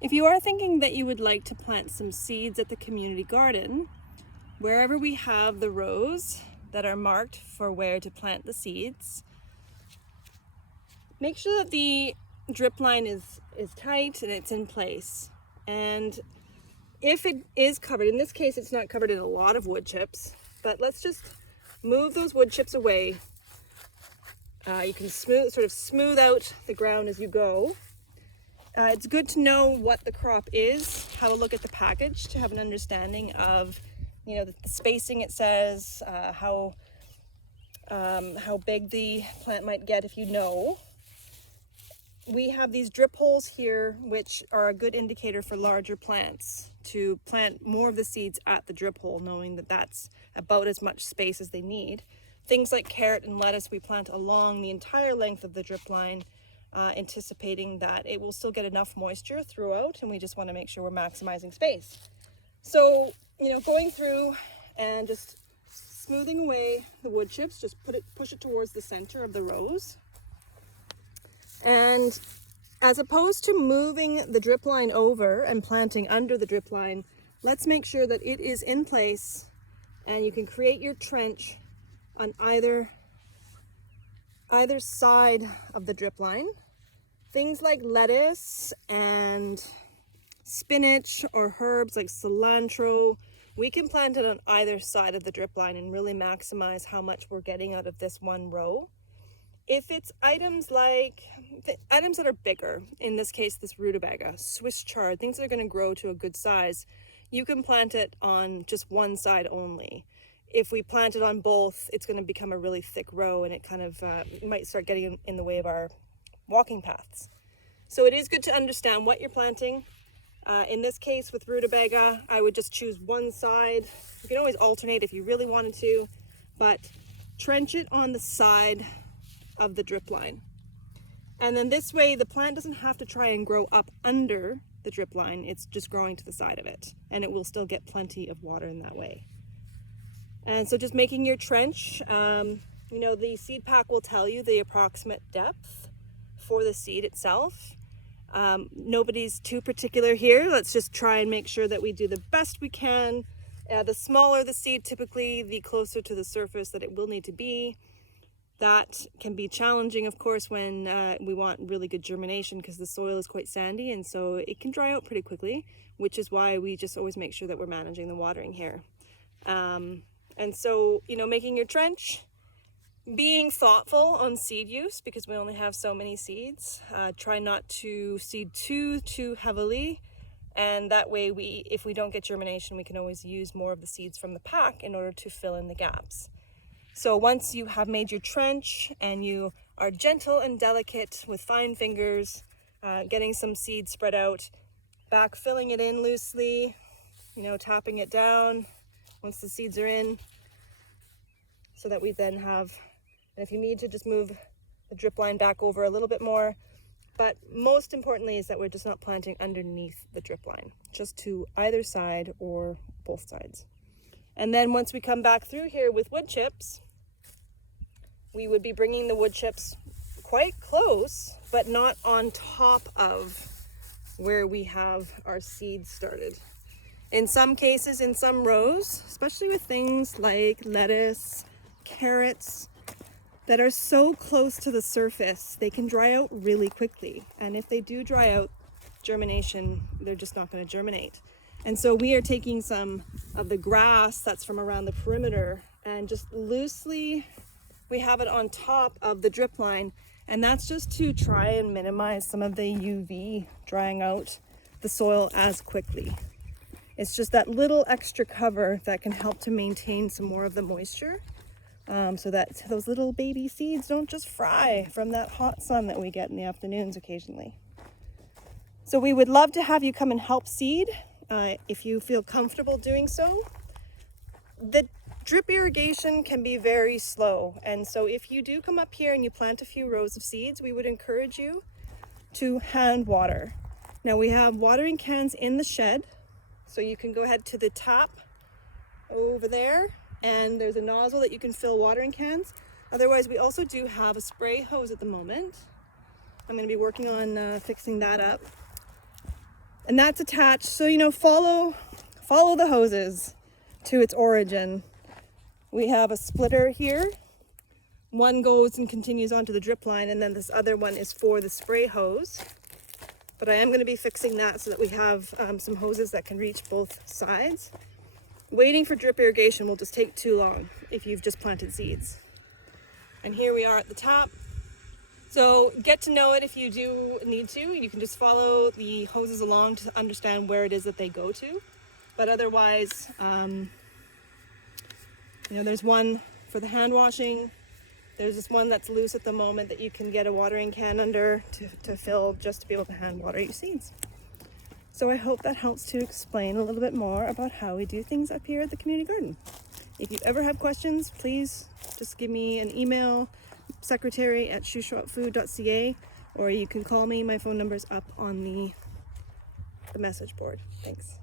If you are thinking that you would like to plant some seeds at the community garden, wherever we have the rows that are marked for where to plant the seeds, make sure that the drip line is tight and it's in place. And if it is covered, in this case it's not covered in a lot of wood chips, but let's just move those wood chips away. You can smooth out the ground as you go. It's good to know what the crop is, have a look at the package to have an understanding of, the spacing it says, how big the plant might get if you know. We have these drip holes here, which are a good indicator for larger plants to plant more of the seeds at the drip hole, knowing that that's about as much space as they need. Things like carrot and lettuce, we plant along the entire length of the drip line, anticipating that it will still get enough moisture throughout, and we just want to make sure we're maximizing space. So, going through and just smoothing away the wood chips, just push it towards the center of the rows. And as opposed to moving the drip line over and planting under the drip line, let's make sure that it is in place and you can create your trench on either side of the drip line. Things like lettuce and spinach or herbs like cilantro, we can plant it on either side of the drip line and really maximize how much we're getting out of this one row. If it's items that are bigger, in this case this rutabaga, Swiss chard, things that are going to grow to a good size, you can plant it on just one side only. If we plant it on both, it's going to become a really thick row and it kind of might start getting in the way of our walking paths. So it is good to understand what you're planting. In this case with rutabaga, I would just choose one side. You can always alternate if you really wanted to, but trench it on the side of the drip line. And then this way the plant doesn't have to try and grow up under the drip line, it's just growing to the side of it, and it will still get plenty of water in that way. And so just making your trench, the seed pack will tell you the approximate depth for the seed itself. Nobody's too particular here. Let's just try and make sure that we do the best we can. The smaller the seed, typically, the closer to the surface that it will need to be. That can be challenging, of course, when we want really good germination because the soil is quite sandy and so it can dry out pretty quickly, which is why we just always make sure that we're managing the watering here. And so, making your trench, being thoughtful on seed use because we only have so many seeds. Try not to seed too heavily, and that way if we don't get germination, we can always use more of the seeds from the pack in order to fill in the gaps. So once you have made your trench and you are gentle and delicate with fine fingers, getting some seed spread out, filling it in loosely, tapping it down once the seeds are in, so that we then have, and if you need to, just move the drip line back over a little bit more. But most importantly is that we're just not planting underneath the drip line, just to either side or both sides. And then once we come back through here with wood chips, we would be bringing the wood chips quite close, but not on top of where we have our seeds started. In some cases, in some rows, especially with things like lettuce, carrots, that are so close to the surface, they can dry out really quickly. And if they do dry out, germination, they're just not going to germinate. And so we are taking some of the grass that's from around the perimeter and just loosely, we have it on top of the drip line. And that's just to try and minimize some of the UV drying out the soil as quickly. It's just that little extra cover that can help to maintain some more of the moisture, so that those little baby seeds don't just fry from that hot sun that we get in the afternoons occasionally. So we would love to have you come and help seed if you feel comfortable doing so. The drip irrigation can be very slow, and so if you do come up here and you plant a few rows of seeds, we would encourage you to hand water. Now we have watering cans in the shed, so you can go ahead to the tap over there, and there's a nozzle that you can fill watering cans. Otherwise, we also do have a spray hose at the moment. I'm going to be working on fixing that up. And that's attached, so you know, follow the hoses to its origin. We have a splitter here. One goes and continues onto the drip line, and then this other one is for the spray hose. But I am going to be fixing that so that we have some hoses that can reach both sides. Waiting for drip irrigation will just take too long if you've just planted seeds. And here we are at the top. So get to know it if you do need to. You can just follow the hoses along to understand where it is that they go to. But otherwise, you know, there's one for the hand washing. There's this one that's loose at the moment that you can get a watering can under to fill just to be able to hand water your seeds. So I hope that helps to explain a little bit more about how we do things up here at the community garden. If you ever have questions, please just give me an email, secretary@shuswapfood.ca, or you can call me. My phone number's up on the message board. Thanks.